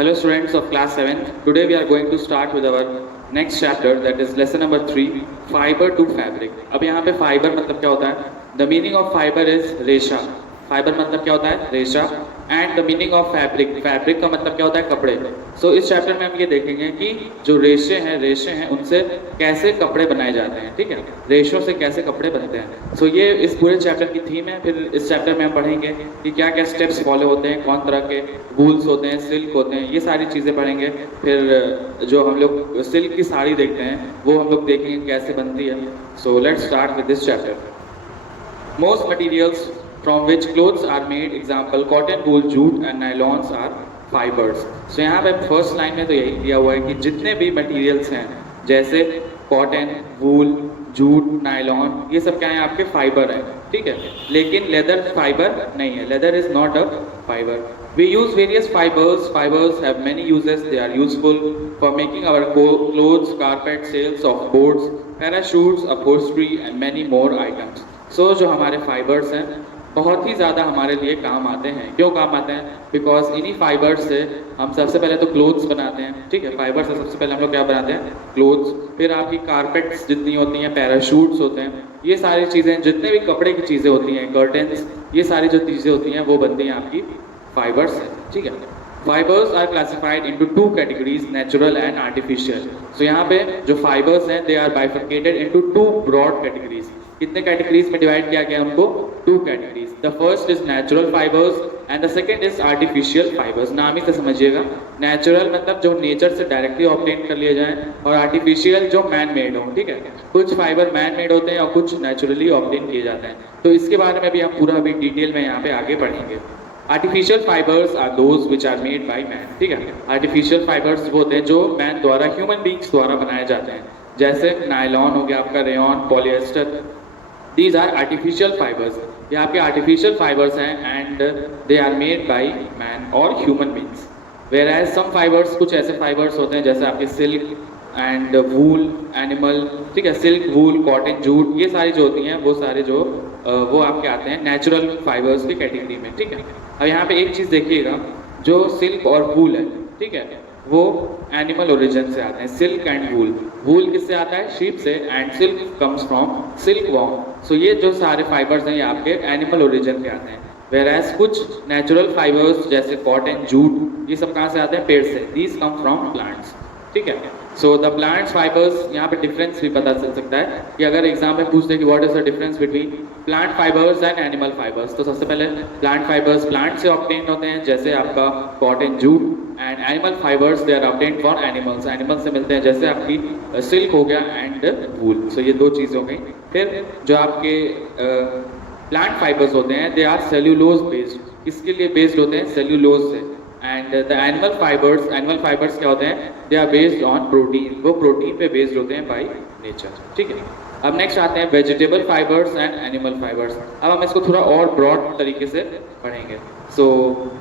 Hello students of class 7th. Today we are going to start with our next chapter, that is lesson number 3, fiber to fabric. अब यहाँ पे fiber मतलब क्या होता है? The meaning of fiber is रेशा. Fibre मतलब क्या होता है? रेशा. And the meaning of fabric, fabric का मतलब क्या होता है? कपड़े. सो इस चैप्टर में हम ये देखेंगे कि जो रेशे हैं उनसे कैसे कपड़े बनाए जाते हैं. ठीक है, रेशों से कैसे कपड़े बनते हैं. सो ये इस पूरे चैप्टर की थीम है. फिर इस चैप्टर में हम पढ़ेंगे कि क्या क्या स्टेप्स फॉलो होते हैं, कौन तरह के वूल्स होते हैं, सिल्क होते हैं, ये सारी चीज़ें पढ़ेंगे. फिर जो हम लोग सिल्क की साड़ी देखते हैं वो हम लोग देखेंगे कैसे बनती है. So let's start with this chapter. Most materials from which clothes are made, example cotton, wool, jute and nylons are fibers. So यहाँ पे फर्स्ट लाइन में तो यही दिया हुआ है कि जितने भी मटेरियल्स हैं जैसे कॉटन, वूल, जूट, नायलॉन, ये सब क्या है? आपके फाइबर हैं. ठीक है, लेकिन लेदर फाइबर नहीं है. Leather is not a fibre. We use various fibers. Fibers have many uses. They are useful for making our clothes, carpet, sails of boats, parachutes, upholstery and many more items. So जो हमारे fibres हैं बहुत ही ज़्यादा हमारे लिए काम आते हैं. क्यों काम आते हैं? बिकॉज इन्हीं फाइबर्स से हम सबसे पहले तो क्लोथ्स बनाते हैं. ठीक है, फाइबर से सबसे पहले हम लोग क्या बनाते हैं? क्लोथ्स. फिर आपकी कारपेट्स जितनी होती हैं, पैराशूट्स होते हैं, ये सारी चीज़ें, जितने भी कपड़े की चीज़ें होती हैं, कर्टन्स, ये सारी जो चीज़ें होती हैं वो बनती हैं आपकी फाइबर्स से. ठीक है, fibres are classified into 2 categories, natural and artificial. So यहाँ पे जो फाइबर्स हैं they are bifurcated into 2 broad categories. कितने कैटेगरीज में डिवाइड किया गया उनको? 2 categories. The first is natural fibres and the second is artificial fibres. नाम ही से समझिएगा. नेचुरल मतलब जो नेचर से डायरेक्टली ऑब्टेन कर लिए जाएं, और आर्टिफिशियल जो मैन मेड हो. ठीक है, कुछ फाइबर मैन मेड होते हैं और कुछ नेचुरली ऑब्टेन किए जाते हैं. तो इसके बारे में भी हम पूरा अभी डिटेल में यहाँ पे आगे पढ़ेंगे. Artificial fibres are those which are made by man. ठीक है, आर्टिफिशियल फाइबर्स वो होते हैं जो मैन द्वारा, ह्यूमन बींग्स द्वारा बनाए जाते हैं. जैसे नायलॉन हो गया आपका, rayon, polyester, these are artificial fibers. ये आपके artificial fibers हैं and they are made by man और human beings. Whereas some fibers, कुछ ऐसे fibers होते हैं जैसे आपके silk and wool, animal, ठीक है, silk, wool, cotton, jute, ये सारी जो होती हैं वो सारे जो वो आपके आते हैं नेचुरल फाइबर्स की कैटेगरी में. ठीक है, अब यहाँ पे एक चीज़ देखिएगा, जो सिल्क और वूल है, ठीक है, वो एनिमल ओरिजिन से आते हैं. Silk and wool. वूल किससे आता है? शीप से. And silk comes from silk worm. So ये जो सारे फाइबर्स हैं ये आपके एनिमल ओरिजिन के आते हैं. वेराज कुछ नेचुरल फाइबर्स जैसे कॉटन, जूट, ये सब कहाँ से आते हैं? पेड़ से. These come from plants. ठीक है, सो द प्लांट्स फाइबर्स, यहाँ पे डिफरेंस भी पता चल सकता है कि अगर एग्जाम में पूछ दे कि what is the difference between plant fibres and animal fibres, तो सबसे पहले प्लांट फाइबर्स प्लांट से ऑब्टेन होते हैं जैसे आपका cotton, jute. And animal fibres they are obtained for animals. Animal से मिलते हैं जैसे आपकी सिल्क हो गया एंड वूल. सो ये 2 चीज़ हो गई. फिर जो आपके प्लांट फाइबर्स होते हैं दे आर सेल्यूलोज बेस्ड. किसके लिए बेस्ड होते हैं? सेल्यूलोज से. एंड द एनिमल फाइबर्स क्या होते हैं? They are based on protein. वो प्रोटीन पे बेस्ड होते हैं बाय नेचर. ठीक है, अब नेक्स्ट आते हैं vegetable fibres and animal fibres. अब हम इसको थोड़ा और ब्रॉड तरीके से पढ़ेंगे. So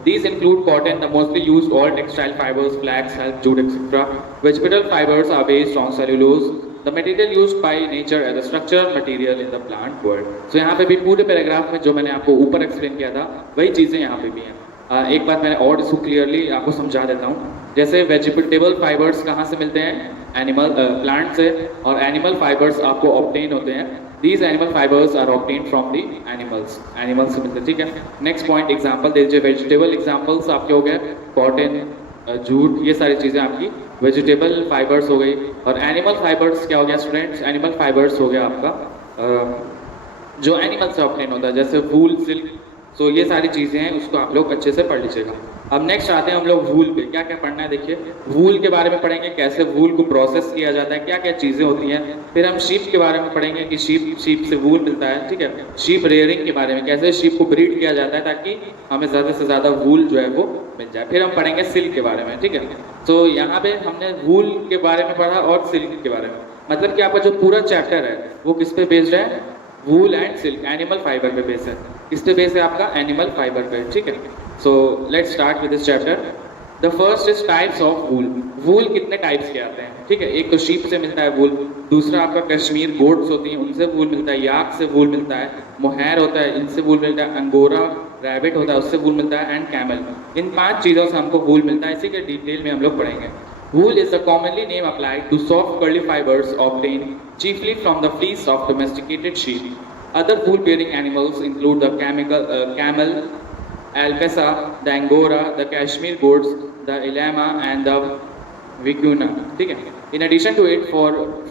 these include cotton, the mostly used all textile fibres, flax, help, jute etcetera. Vegetable fibres are based on cellulose, the material used by nature as a structural material in the plant world. So यहाँ पे भी पूरे paragraph में जो मैंने आपको ऊपर explain किया था वही चीज़ें यहाँ पे भी हैं. एक बात मैंने और इसको क्लियरली आपको समझा देता हूँ. जैसे वेजिटेबल फाइबर्स कहाँ से मिलते हैं? एनिमल प्लांट से. और एनिमल फाइबर्स आपको ऑब्टेन होते हैं. These animal fibres are obtain from the animals. Animals से मिलते हैं. ठीक है, नेक्स्ट पॉइंट एग्जाम्पल दे दीजिए. वेजिटेबल एग्जाम्पल्स आपके हो गए कॉटन, जूट, ये सारी चीज़ें आपकी वेजिटेबल फाइबर्स हो गई. और एनिमल फाइबर्स क्या हो गया स्टूडेंट्स? एनिमल फाइबर्स हो गया आपका जो एनिमल से ऑब्टेन होता है जैसे वूल, सिल्क. सो ये सारी चीज़ें हैं, उसको आप लोग अच्छे से पढ़ लीजिएगा. अब नेक्स्ट आते हैं हम लोग वूल पे. क्या क्या पढ़ना है देखिए. वूल के बारे में पढ़ेंगे, कैसे वूल को प्रोसेस किया जाता है, क्या क्या चीज़ें होती हैं. फिर हम शीप के बारे में पढ़ेंगे कि शीप से वूल मिलता है. ठीक है, शीप रेयरिंग के बारे में, कैसे शीप को ब्रीड किया जाता है ताकि हमें ज़्यादा से ज़्यादा वूल जो है वो मिल जाए. फिर हम पढ़ेंगे सिल्क के बारे में. ठीक है, तो यहाँ पे हमने वूल के बारे में पढ़ा और सिल्क के बारे में. मतलब कि आपका जो पूरा चैप्टर है वो किस पे बेस्ड है? Wool and silk, animal fibre पे बेस है. किस पे बेस है आपका? एनिमल फाइबर पे. ठीक है, so let's start with this chapter. The first is types of wool. Wool कितने टाइप्स के आते हैं? ठीक है, एक तो शीप से मिलता है वूल. दूसरा आपका कश्मीर गोट्स होती हैं उनसे वूल मिलता है. याक से वूल मिलता है. मोहैर होता है, इनसे वूल मिलता है. अंगोरा रैबिट होता है उससे वूल मिलता है, एंड कैमल। इन 5 चीज़ों से हमको वूल मिलता है, इसी के डिटेल में हम लोग पढ़ेंगे। वूल is a commonly name applied to soft curly fibers obtained chiefly from the fleece of domesticated sheep. Other wool-bearing animals include the camel, alpaca, the angora, the Kashmir goats, the llama, and the vicuna. ठीक है। In addition to it,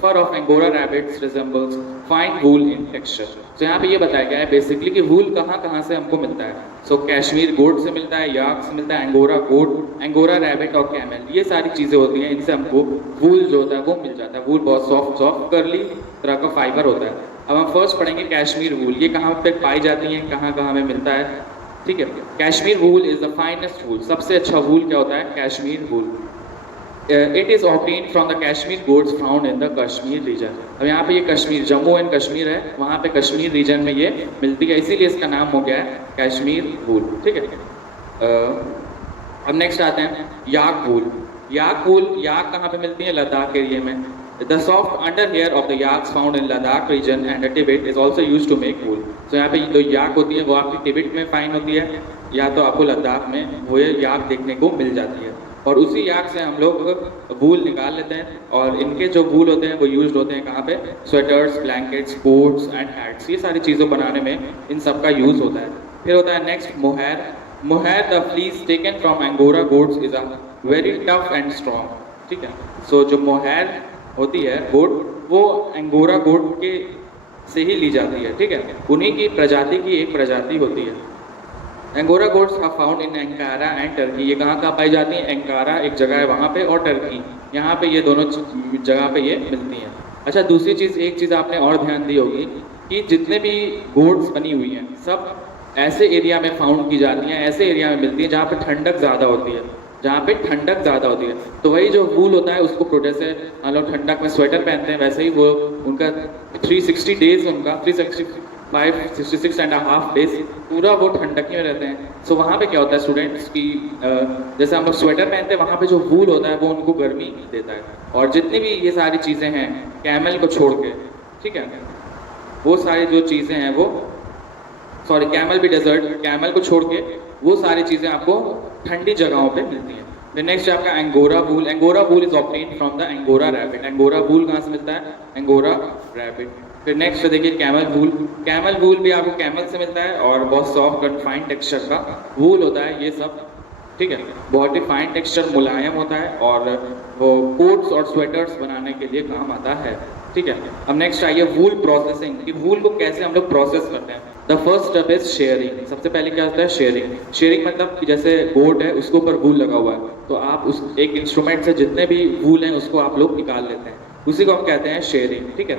fur of angora rabbits resembles fine wool in texture. तो यहाँ पे ये बताया गया है basically कि वूल कहाँ कहाँ से हमको मिलता है। सो कैश्मीर गोट से मिलता है, याक से मिलता है, एंगोरा गोट, एंगोरा रैबिट और कैमल, ये सारी चीज़ें होती हैं, इनसे हमको वूल जो होता है वो मिल जाता है। वूल बहुत सॉफ्ट सॉफ्ट करली तरह का फाइबर होता है। अब हम फर्स्ट पढ़ेंगे कैश्मीर वूल, ये कहाँ पे पाई जाती हैं, कहाँ कहाँ हमें मिलता है। ठीक है, cashmere wool is the finest wool, सबसे अच्छा वूल क्या होता है, cashmere wool. It is obtained from the cashmere goats found in the Kashmir region. अब यहाँ पे ये कश्मीर, जम्मू एंड कश्मीर है, वहाँ पे कश्मीर रीजन में ये मिलती है, इसीलिए इसका नाम हो गया है कश्मीर वूल। ठीक है। अब नेक्स्ट आते हैं याक वूल। याक वूल, याक कहाँ पे मिलती है, लद्दाख एरिया में। The soft under hair of the yaks found in Ladakh region and the Tibet is also use to make wool. तो यहाँ पे जो याक होती है वो आपकी टिबेट में फाइन होती है, या तो आपको लद्दाख में वो याक देखने को मिल जाती है, और उसी याक से हम लोग वूल निकाल लेते हैं। और इनके जो वूल होते हैं वो यूज होते हैं कहाँ पे, sweaters, blankets, quotes and hats, ये सारी चीज़ों बनाने में इन सब का यूज़ होता है। फिर होता है next mohair. Mohair, the fleece taken from Angora goats is a very tough and strong. ठीक है। सो जो मोहैर होती है गोट, वो एंगोरा गोट के से ही ली जाती है। ठीक है, उन्हीं की प्रजाति की एक प्रजाति होती है। Angora goats are found in Ankara and Turkey. ये कहाँ कहाँ पाई जाती हैं, एंकारा एक जगह है वहाँ पे, और टर्की, यहाँ पे ये दोनों जगह पे ये मिलती हैं। अच्छा, दूसरी चीज़, एक चीज़ आपने और ध्यान दी होगी कि जितने भी गोट्स बनी हुई हैं सब ऐसे एरिया में फाउंड की जाती हैं, ऐसे एरिया में मिलती है जहाँ पे ठंडक ज़्यादा होती है, जहाँ पे ठंडक ज़्यादा होती है। तो वही जो वूल होता है उसको प्रोटेक्ट से, मान लो ठंडक में स्वेटर पहनते हैं, वैसे ही वो उनका 360 डेज, उनका 365.5 डेज पूरा वो ठंडक में रहते हैं। सो वहाँ पे क्या होता है स्टूडेंट्स की, जैसे हम लोग स्वेटर पहनते हैं, वहाँ पे जो वूल होता है वो उनको गर्मी देता है। और जितनी भी ये सारी चीज़ें हैं कैमल को छोड़ के, ठीक है, वो सारी जो चीज़ें हैं वो, सॉरी कैमल भी डेजर्ट, कैमल को छोड़ के वो सारी चीज़ें आपको ठंडी जगहों पे मिलती हैं। फिर नेक्स्ट है आपका angora wool. Angora wool is obtained from the angora rabbit. Angora wool कहाँ से मिलता है, एंगोरा रैबिट। फिर नेक्स्ट देखिए कैमल वूल। कैमल वूल भी आपको कैमल से मिलता है, और बहुत सॉफ्ट एंड फाइन टेक्सचर का वूल होता है ये सब। ठीक है, बहुत ही फाइन टेक्सचर, मुलायम होता है, और वो कोट्स और स्वेटर्स बनाने के लिए काम आता है। ठीक है। अब नेक्स्ट आइए वूल प्रोसेसिंग, कि वूल को कैसे हम लोग प्रोसेस करते हैं। The first step is sharing. सबसे पहले क्या होता है, शेयरिंग। शेयरिंग मतलब कि जैसे गोट है उसके ऊपर वूल लगा हुआ है, तो आप उस एक इंस्ट्रूमेंट से जितने भी वूल हैं उसको आप लोग निकाल लेते हैं, उसी को हम कहते हैं शेयरिंग। ठीक है।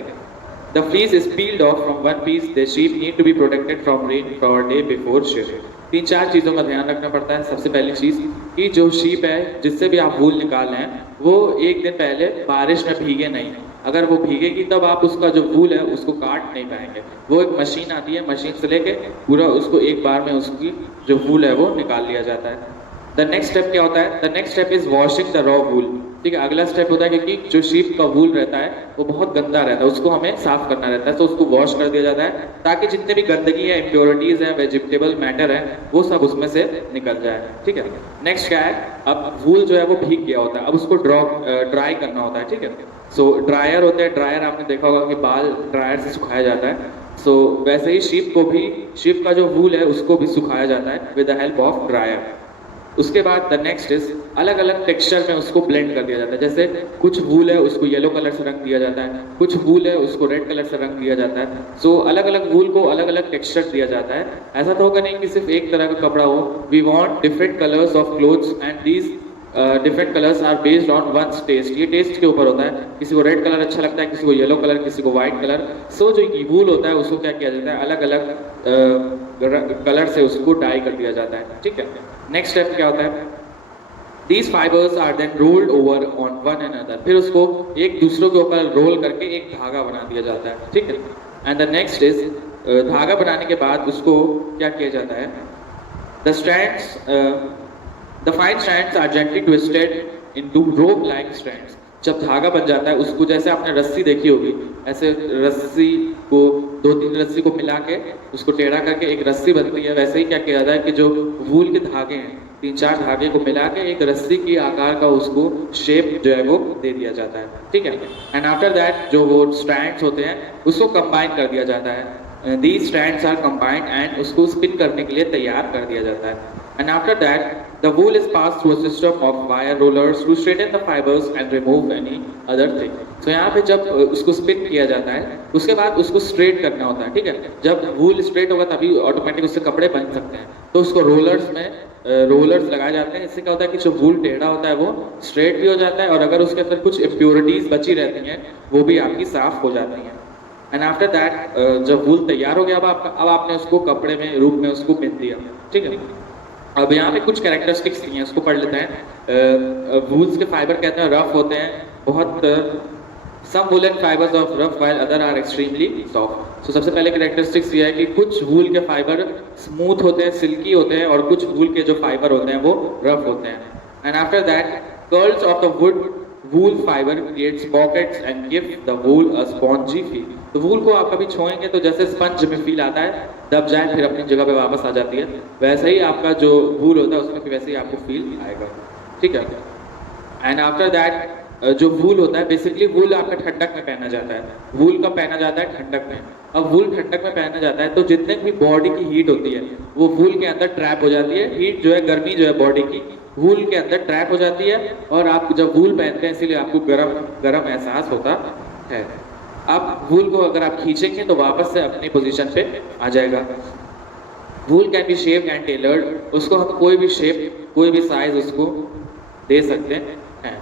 The fleece is peeled off from one piece. The sheep need to be protected from rain for a day before shearing. 3-4 चीज़ों का ध्यान रखना पड़ता है। सबसे पहली चीज़ कि जो शीप है जिससे भी आप वूल निकाल रहे हैं वो एक दिन पहले बारिश में भीगे नहीं। अगर वो भीगेगी तब आप उसका जो वूल है उसको काट नहीं पाएंगे। वो एक मशीन आती है, मशीन से लेके पूरा उसको एक बार में उसकी जो वूल है वो निकाल लिया जाता है। द नेक्स्ट स्टेप क्या होता है, the next step is washing the raw wool. ठीक है, अगला स्टेप होता है क्योंकि जो शीप का वूल रहता है वो बहुत गंदा रहता है, उसको हमें साफ करना रहता है, तो उसको वॉश कर दिया जाता है ताकि जितने भी गंदगी है, इम्प्योरिटीज़ है, वेजिटेबल मैटर है, वो सब उसमें से निकल जाए। ठीक है। नेक्स्ट क्या है, अब वूल जो है वो भीग गया होता है, अब उसको ड्राई करना होता है। ठीक है। सो ड्रायर होते हैं, ड्रायर आपने देखा होगा कि बाल ड्रायर से सुखाया जाता है। सो वैसे ही शीप को भी, शीप का जो वूल है उसको भी सुखाया जाता है with the help of dryer. उसके बाद द नेक्स्ट इज अलग अलग टेक्सचर में उसको ब्लेंड कर दिया जाता है। जैसे कुछ वूल है उसको येलो कलर से रंग दिया जाता है, कुछ वूल है उसको रेड कलर से रंग दिया जाता है। सो अलग अलग वूल को अलग अलग टेक्सचर दिया जाता है। ऐसा तो होगा नहीं कि सिर्फ एक तरह का कपड़ा हो। We want different colours of clothes and these different colours are based on one's taste. ये टेस्ट के ऊपर होता है, किसी को रेड कलर अच्छा लगता है, किसी को येलो कलर, किसी को व्हाइट कलर। सो जो वूल होता है उसको क्या किया जाता है, अलग अलग कलर से उसको डाई कर दिया जाता है। ठीक है। नेक्स्ट स्टेप क्या होता है, These fibers are then rolled over on one another। फिर उसको एक दूसरे के ऊपर रोल करके एक धागा बना दिया जाता है। ठीक है। एंड द नेक्स्ट इज धागा बनाने के बाद उसको क्या किया जाता है, the strands, the fine strands are gently twisted into rope like strands. जब धागा बन जाता है उसको, जैसे आपने रस्सी देखी होगी, ऐसे रस्सी को 2-3 रस्सी को मिला के उसको टेढ़ा करके एक रस्सी बनती है। वैसे ही क्या किया जाता है कि जो वूल के धागे हैं, 3-4 धागे को मिला के एक रस्सी की आकार का उसको शेप जो है वो दे दिया जाता है, ठीक है। एंड आफ्टर दैट जो वो स्ट्रैंड्स होते हैं उसको कंबाइन कर दिया जाता है। These strands are combined and उसको स्पिन करने के लिए तैयार कर दिया जाता है। And after that the wool is passed through a system of wire rollers to straighten the fibers and remove any other thing. So यहाँ पे जब उसको स्पिन किया जाता है उसके बाद उसको स्ट्रेट करना होता है, ठीक है। जब वूल स्ट्रेट होगा तभी ऑटोमेटिक उससे कपड़े बन सकते हैं। तो उसको रोलर्स में रोलर्स लगाए जाते हैं। इससे क्या होता है कि जो वूल टेढ़ा होता है वो स्ट्रेट भी हो जाता है और अगर उसके अंदर कुछ इम्प्योरिटीज बची रहती हैं वो भी आपकी साफ हो जाती हैं। एंड आफ्टर दैट जब वूल तैयार हो गया अब आपने उसको कपड़े में रूप में उसको बिन दिया, ठीक है। अब यहाँ पे कुछ कैरेक्टरिस्टिक्स दी हैं, उसको पढ़ लेते हैं। वूल्स के फाइबर कहते हैं रफ होते हैं बहुत। Some woollen fibres of rough while other are extremely soft. तो सबसे पहले कैरेक्टरिस्टिक्स ये है कि कुछ वूल के फाइबर स्मूथ होते हैं, सिल्की होते हैं, और कुछ वूल के जो फाइबर होते हैं वो रफ होते हैं। And after that curls of the wool fibre creates pockets and give the wool a spongy feel. तो वूल को आप कभी छुएंगे तो जैसे स्पंज में फील आता है, दब जाए फिर अपनी जगह पे वापस आ जाती है, वैसे ही आपका जो वूल होता है उसमें वैसे ही आपको फील आएगा, ठीक है। एंड आफ्टर दैट जो वूल होता है, बेसिकली वूल आपका ठंडक में पहना जाता है। वूल कब पहना जाता है? ठंडक में। अब वूल ठंडक में पहना जाता है तो जितने भी बॉडी की हीट होती है वो वूल के अंदर ट्रैप हो जाती है। हीट जो है, गर्मी जो है बॉडी की, वूल के अंदर ट्रैप हो जाती है और आप जब वूल पहनते हैं इसीलिए आपको गरम एहसास होता है। आप वूल को अगर आप खींचेंगे तो वापस से अपनी पोजीशन पे आ जाएगा। Wool can be shaped and tailored. उसको हम कोई भी शेप, कोई भी साइज उसको दे सकते हैं।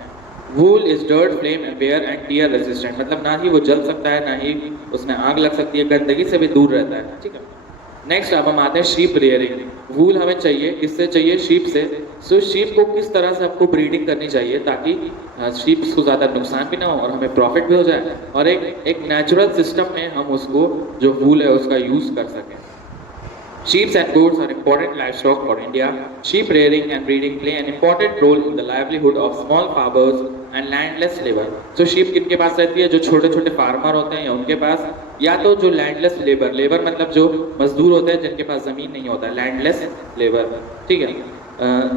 Wool is dirt, flame, wear and tear resistant. मतलब ना ही वो जल सकता है, ना ही उसमें आग लग सकती है, गंदगी से भी दूर रहता है, ठीक है। नेक्स्ट अब हम आते हैं शीप रेयरिंग। वूल हमें चाहिए, किससे चाहिए? शीप से। सो शीप को किस तरह से आपको ब्रीडिंग करनी चाहिए ताकि शीप को ज़्यादा नुकसान भी ना हो और हमें प्रॉफिट भी हो जाए और एक नेचुरल सिस्टम में हम उसको जो वूल है उसका यूज़ कर सकें। Sheep and goats are important livestock for India. Sheep rearing and breeding play an important role in the livelihood of small farmers and landless labor. So sheep किनके पास रहती है? जो छोटे छोटे फार्मर होते हैं या उनके पास, या तो जो लैंडलेस लेबर, लेबर मतलब जो मजदूर होते हैं जिनके पास जमीन नहीं होता है, लैंडलेस लेबर, ठीक है।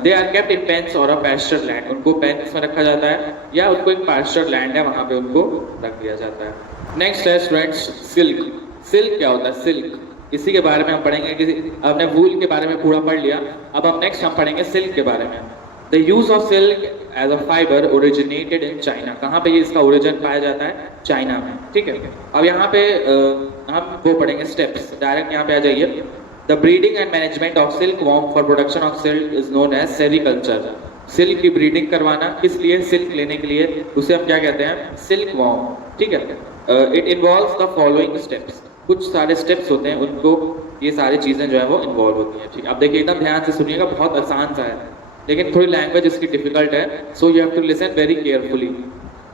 They are kept in pens और अ पैस्चर लैंड। उनको पेन्स में रखा जाता है या उनको एक पैस्चर लैंड है वहाँ पे उनको रख दिया जाता है। नेक्स्ट है स्टूडेंट्स सिल्क। सिल्क क्या होता है? सिल्क, इसी के बारे में हम पढ़ेंगे। कि आपने वूल के बारे में पूरा पढ़ लिया, अब हम नेक्स्ट हम पढ़ेंगे सिल्क के बारे में। The use of silk as a fibre originated in China. कहाँ पे ये इसका ओरिजिन पाया जाता है? चाइना में, ठीक है। अब यहाँ पे हम वो पढ़ेंगे स्टेप्स, डायरेक्ट यहाँ पे आ जाइए। The breeding and management of silk worm for production of silk is known as sericulture. Silk की ब्रीडिंग करवाना, किस लिए? सिल्क लेने के लिए, उसे हम क्या कहते हैं? सिल्क वॉर्म, ठीक है। It involves the following steps. कुछ सारे स्टेप्स होते हैं, उनको ये सारी चीज़ें जो है वो इन्वॉल्व होती हैं, ठीक है। अब देखिए एकदम ध्यान से सुनिएगा, बहुत आसान सा है लेकिन थोड़ी लैंग्वेज इसकी डिफिकल्ट है, so you have to listen very carefully.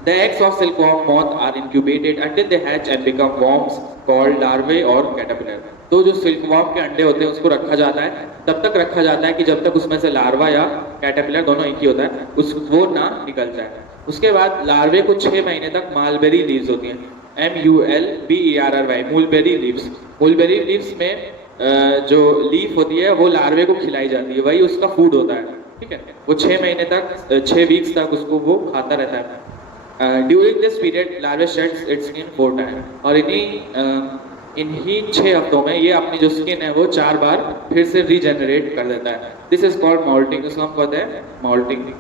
The eggs of silkworm moth are incubated until they hatch and become worms called larvae और कैटरपिलर। तो जो सिल्कवॉर्म के अंडे होते हैं उसको रखा जाता है, तब तक रखा जाता है कि जब तक उसमें से लार्वा या कैटरपिलर, दोनों एक ही होता है, वो ना निकल जाए। उसके बाद लार्वे को 6 महीने तक मालबेरी लीव्स होती हैं, MULBERRY, मूलबेरी लीव्स। मूलबेरी लीव्स में जो लीफ होती है वो लार्वे को खिलाई जाती है, वही उसका फूड होता है, ठीक है। वो 6 महीने तक, 6 वीक्स तक उसको वो खाता रहता है। During this period larvae shades it's skin 4 times. और इन्हीं 6 हफ्तों में ये अपनी जो स्किन है वो 4 बार फिर से रीजेनरेट कर देता है। This is called moulting. इसको हम कहते हैं moulting.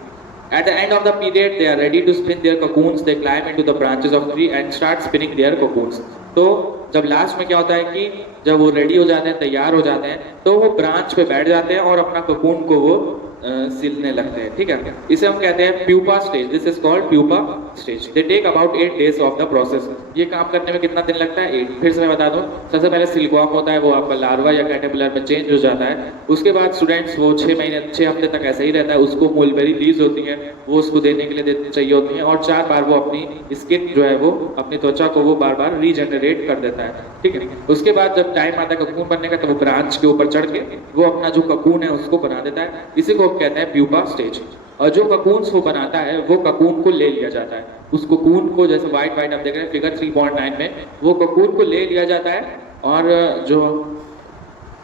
At the end of the period, they are ready to spin their cocoons. They climb into the branches of tree and start spinning their cocoons. तो जब last में क्या होता है कि जब वो रेडी हो जाते हैं, तैयार हो जाते हैं, तो वो ब्रांच पे बैठ जाते हैं और अपना कोकून को वो सिलने लगते हैं, ठीक है। इसे हम कहते हैं pupa stage. This is called pupa stage. They take about 8 days of the process. ये काम करने में कितना दिन लगता है? 8। फिर से मैं बता दूं, सबसे पहले सिल्कवॉर्म होता है, वो आपका लार्वा या कैटरपिलर में चेंज हो जाता है। उसके बाद स्टूडेंट्स वो 6 हफ्ते तक ऐसे ही रहता है। उसको मूलबेरी लीव्स होती हैं, वो उसको देने के लिए चाहिए होती हैं, और 4 बार वो अपनी स्किन जो है वो, अपनी त्वचा को वो बार बार रीजेनरेट कर देता है, ठीक है। उसके बाद जब टाइम आता है ककून बनने का, तो वो ब्रांच के ऊपर चढ़ के वो अपना जो ककून है उसको बना देता है। इसी को कहते हैं प्यूपा स्टेज। और जो ककून्स वो बनाता है वो ककून को ले लिया जाता है। उस ककून को, जैसे वाइट आप देख रहे हैं फिगर 3.9 में, वो ककून को ले लिया जाता है और जो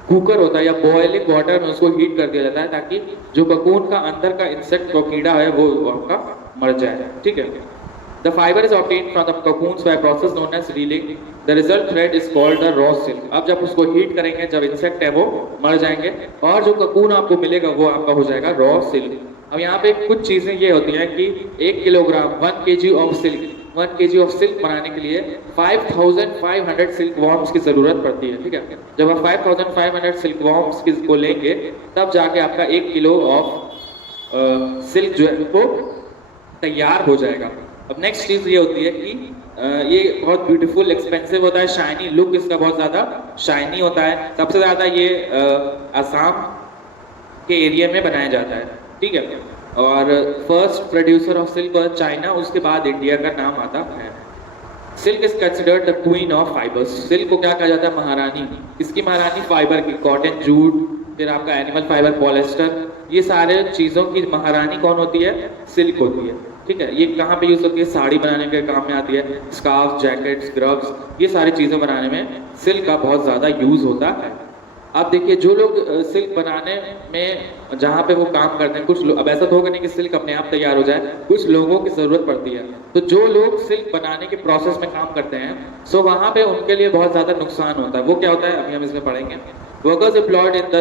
कुकर होता है या बॉइलिंग वाटर में उसको हीट कर दिया जाता है ताकि जो ककून का अंदर का इंसेक्ट वो कीड़ा है वो आपका मर जाए, ठीक है। The fibre is obtained from the cocoons by a process known as reeling. The result thread is called the raw silk. अब जब उसको हीट करेंगे, जब इंसेक्ट है वो मर जाएंगे और जो ककून आपको मिलेगा वो आपका हो जाएगा रॉ सिल्क। अब यहाँ पे कुछ चीजें ये होती हैं कि 1 kilogram 1 kg of silk 1 kg of silk बनाने के लिए 5500 सिल्क वॉर्म्स की जरूरत पड़ती है, ठीक है। जब आप 5500 सिल्क वॉर्म्स को लेंगे तब जाके आपका 1 किलो ऑफ सिल्क जो है वो तैयार हो जाएगा। अब नेक्स्ट चीज ये होती है कि ये बहुत ब्यूटीफुल एक्सपेंसिव होता है, शाइनी लुक इसका बहुत ज्यादा शाइनी होता है। सबसे ज्यादा ये असम के एरिया में बनाया जाता है, ठीक है। और first producer of silk was China, उसके बाद इंडिया का नाम आता है। Silk is considered the queen of fibres. Silk को क्या कहा जाता है? महारानी। किसकी महारानी? फाइबर की। कॉटन, जूट, फिर आपका एनिमल फाइबर, पॉलिएस्टर, ये सारे चीजों की महारानी कौन होती है? सिल्क होती है, ठीक है। ये कहाँ पे यूज होती है? साड़ी बनाने के काम में आती है। स्कार्फ, जैकेट्स, ग्लव्स, ये सारी चीजें बनाने में सिल्क का बहुत ज्यादा यूज होता है। अब देखिए जो लोग सिल्क बनाने में जहाँ पे वो काम करते हैं, कुछ लोग, अब ऐसा तो होगा नहीं कि सिल्क अपने आप तैयार हो जाए, कुछ लोगों की जरूरत पड़ती है। तो जो लोग सिल्क बनाने के प्रोसेस में काम करते हैं, सो वहाँ पे उनके लिए बहुत ज्यादा नुकसान होता है। वो क्या होता है अभी हम इसमें पढ़ेंगे। Workers employed in the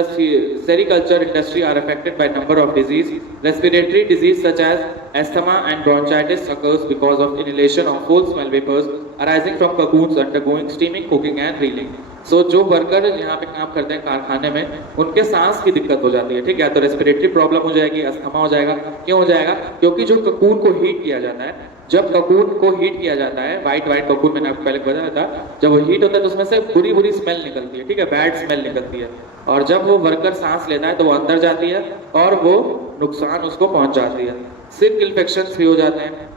sericulture industry are affected by a number of diseases. Respiratory disease such as asthma and bronchitis occurs because of inhalation of foul smell vapors arising from cocoons undergoing steaming, cooking and reeling. So जो worker यहाँ पे काम करते हैं कारखाने में, उनके सांस की दिक्कत हो जाती है, ठीक है। तो रेस्पिरेटरी प्रॉब्लम हो जाएगी, अस्थमा हो जाएगा। क्यों हो जाएगा? क्योंकि जो ककून को हीट किया जाता है, जब ककून को हीट किया जाता है, व्हाइट ककून मैंने आपको पहले बताया था, जब वो हीट होता है तो उसमें से बुरी स्मेल निकलती है, ठीक है, बैड स्मेल निकलती है। और जब वो वर्कर सांस लेता है तो वो अंदर जाती है और वो नुकसान उसको पहुंचाती है। सिल्क इन्फेक्शन भी हो जाते हैं,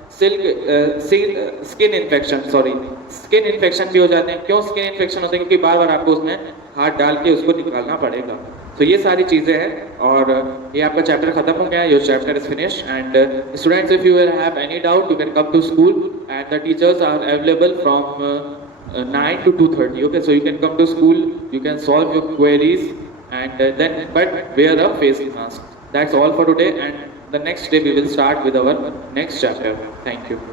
स्किन इन्फेक्शन भी हो जाते हैं। क्यों स्किन इन्फेक्शन होते हैं? क्योंकि बार बार आपको उसमें हाथ डाल के उसको निकालना पड़ेगा। तो ये सारी चीजें हैं और ये आपका चैप्टर खत्म हो गया है। Your chapter is finish and students, if you will have any doubt you can come to school and the teachers are available from 9 to 2:30. Okay, so you can come to school, you can solve your queries and but wear a face mask. That's all for today, and the next day we will start with our next chapter. Thank you.